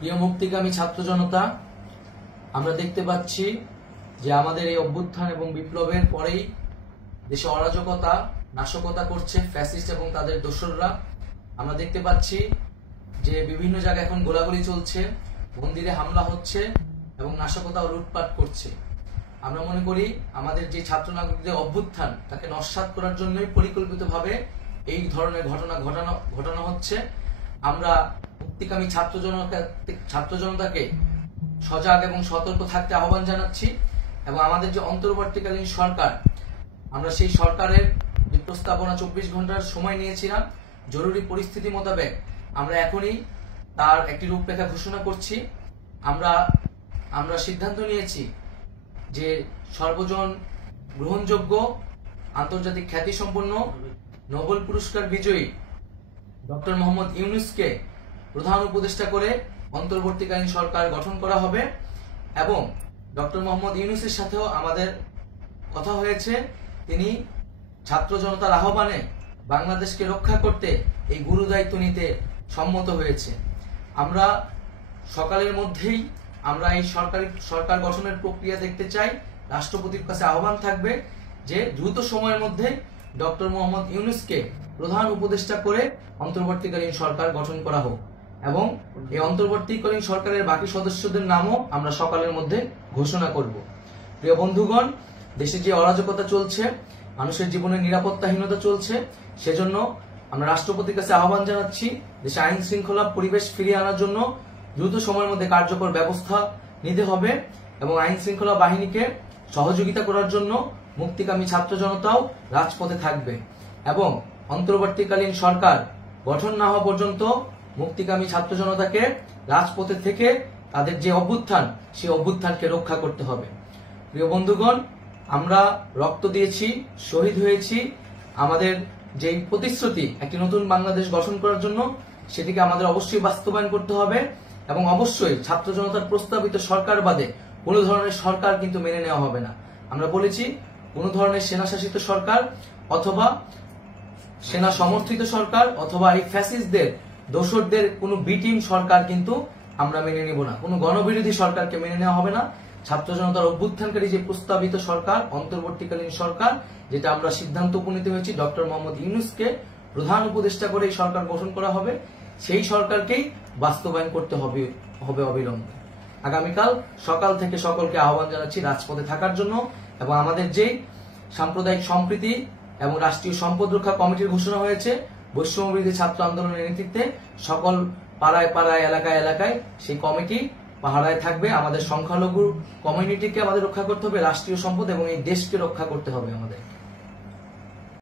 প্রিয় মুক্তিকামী ছাত্র জনতা, আমরা দেখতে পাচ্ছি যে আমাদের এই অভ্যুত্থান এবং বিপ্লবের পরেই দেশে অরাজকতা নাশকতা করছে ফ্যাসিস্ট এবং তাদের দোসররা। আমরা দেখতে পাচ্ছি যে বিভিন্ন জায়গায় এখন গোলাগুলি চলছে, মন্দিরে হামলা হচ্ছে এবং নাশকতা ও লুটপাট করছে। আমরা মনে করি আমাদের যে ছাত্র নাগরিকদের অভ্যুত্থান তাকে নস্যাৎ করার জন্যই পরিকল্পিতভাবে এই ধরনের ঘটনা ঘটানো হচ্ছে। আমরা মুক্তিকামী ছাত্র জনতাকে সজাগ এবং সতর্ক থাকতে আহ্বান জানাচ্ছি এবং আমাদের যে অন্তর্বর্তীকালীন সরকার, আমরা সেই সরকারের যে প্রস্তাবনা 24 ঘন্টার সময় নিয়েছিলাম, জরুরি পরিস্থিতি মোতাবেক আমরা এখনই তার একটি রূপরেখা ঘোষণা করছি। আমরা সিদ্ধান্ত নিয়েছি যে সর্বজন গ্রহণযোগ্য আন্তর্জাতিক খ্যাতিসম্পন্ন নোবেল পুরস্কার বিজয়ী ডক্টর মোহাম্মদ ইউনূসকে প্রধান উপদেষ্টা করে অন্তর্বর্তীকালীন সরকার গঠন করা হবে এবং ডক্টর মোহাম্মদ ইউনূসের সাথেও আমাদের কথা হয়েছে। তিনি ছাত্র জনতার আহ্বানে বাংলাদেশকে রক্ষা করতে এই গুরু দায়িত্ব নিতে সম্মত হয়েছে। আমরা সকালের মধ্যেই আমরা এই সরকার গঠনের প্রক্রিয়া দেখতে চাই। রাষ্ট্রপতির কাছে আহ্বান থাকবে যে দ্রুত সময়ের মধ্যে ডক্টর মোহাম্মদ ইউনূসকে প্রধান উপদেষ্টা করে অন্তর্বর্তীকালীন সরকার গঠন করা হোক এবং এই অন্তর্বর্তীকালীন সরকারের বাকি সদস্যদের নামও আমরা সকালের মধ্যে ঘোষণা করব। প্রিয় বন্ধুগণ, দেশে যে অরাজকতা চলছে, মানুষের জীবনের নিরাপত্তাহীনতা চলছে, সেজন্য আমরা রাষ্ট্রপতির কাছে আহ্বান জানাচ্ছি দেশে আইন শৃঙ্খলা পরিবেশ ফিরিয়ে আনার জন্য দ্রুত সময়ের মধ্যে কার্যকর ব্যবস্থা নিতে হবে এবং আইন শৃঙ্খলা বাহিনীকে সহযোগিতা করার জন্য মুক্তিকামী ছাত্র জনতাও রাজপথে থাকবে এবং অন্তর্বর্তীকালীন সরকার গঠন না হওয়া পর্যন্ত মুক্তিকামী ছাত্র জনতাকে রাজপথে থেকে তাদের যে অভ্যুত্থান, সেই অভ্যুত্থানকে রক্ষা করতে হবে। প্রিয় বন্ধুগণ, আমরা রক্ত দিয়েছি, শহীদ হয়েছি। আমাদের যেই প্রতিশ্রুতি একটি নতুন বাংলাদেশ গঠন করার জন্য, সেটিকে আমাদের অবশ্যই বাস্তবায়ন করতে হবে এবং অবশ্যই ছাত্র জনতার প্রস্তাবিত সরকার বাদে কোনো ধরনের সরকার কিন্তু মেনে নেওয়া হবে না। আমরা বলেছি কোন ধরনের সেনা শাসিত সরকার অথবা সেনা সমর্থিত সরকার অথবা এই ফ্যাসিস্টদের দোসরদের কোনো বি টিম সরকার কিন্তু আমরা মেনে নিব না। কোনো গণবিরোধী সরকারকে মেনে নেওয়া হবে না। ছাত্র জনতার অভ্যুত্থানকারী যে প্রস্তাবিত সরকার, অন্তর্বর্তীকালীন সরকার, যেটা আমরা সিদ্ধান্ত উপনীত হয়েছি ডক্টর মোহাম্মদ ইউনূসকে প্রধান উপদেষ্টা করে এই সরকার গঠন করা হবে, সেই সরকারকেই বাস্তবায়ন করতে হবে অবিলম্বে। আগামীকাল সকাল থেকে সকলকে আহ্বান জানাচ্ছি রাজপথে থাকার জন্য এবং আমাদের যে সাম্প্রদায়িক সম্প্রীতি এবং রাষ্ট্রীয় সম্পদ রক্ষা কমিটির ঘোষণা হয়েছে বৈষম্যবিরোধী ছাত্র আন্দোলনের নেতৃত্বে, সকল পাড়ায় পাড়ায় এলাকায় এলাকায় সেই কমিটি পাহারায় থাকবে। আমাদের সংখ্যালঘু কমিউনিটিকে আমাদের রক্ষা করতে হবে, রাষ্ট্রীয় সম্পদ এবং এই দেশকে রক্ষা করতে হবে আমাদের।